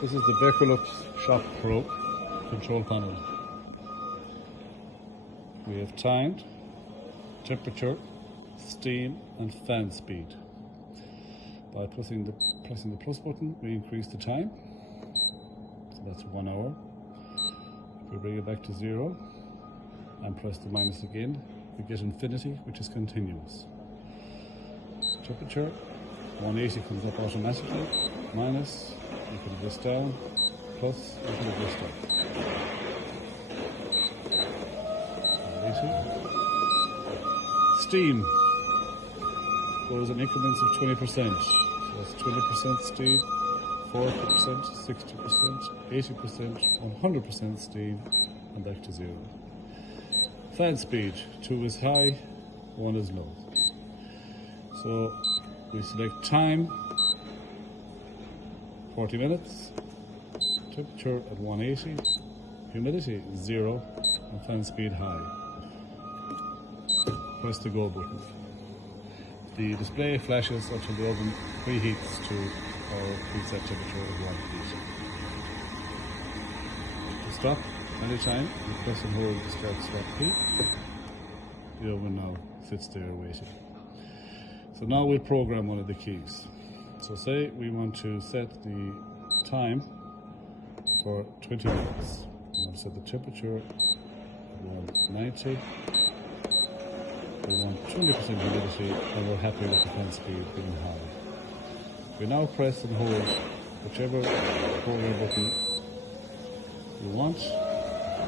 This is the Bakerlux shopPro control panel. We have timed, temperature, steam and fan speed. By pressing the plus button, we increase the time, so that's 1 hour. If we bring it back to 0 and press the minus again, we get infinity, which is continuous. Temperature, 180 comes up automatically, minus, you can this down, plus, you can this down. 180. Steam goes in increments of 20%. So that's 20% steam, 40%, 60%, 80%, 100% steam, and back to 0. Fan speed, 2 is high, 1 is low. So we select time, 40 minutes, temperature at 180, humidity 0, and fan speed high. Press the go button. The display flashes until the oven preheats to our preset temperature of 180. To stop anytime, you press and hold the start key. The oven now sits there waiting. So now we'll program one of the keys. So say we want to set the time for 20 minutes. We want to set the temperature at 190. We want 20% humidity, and we're happy with the fan speed being high. We now press and hold whichever program button you want.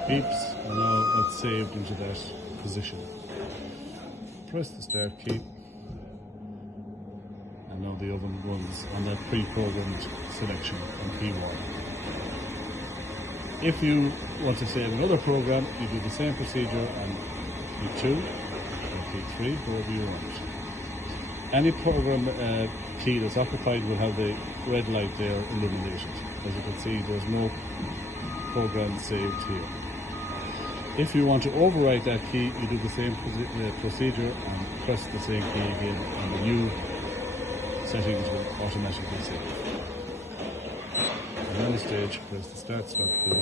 Beeps, and now it's saved into that position. Press the start key, and now the oven runs on that pre-programmed selection on P1. If you want to save another program, you do the same procedure on P2 or P3, wherever you want. Any program key that's occupied will have the red light there illuminated. As you can see, there's no program saved here. If you want to overwrite that key, you do the same procedure and press the same key again, and the new settings will automatically save. And on the stage, press the start stop key.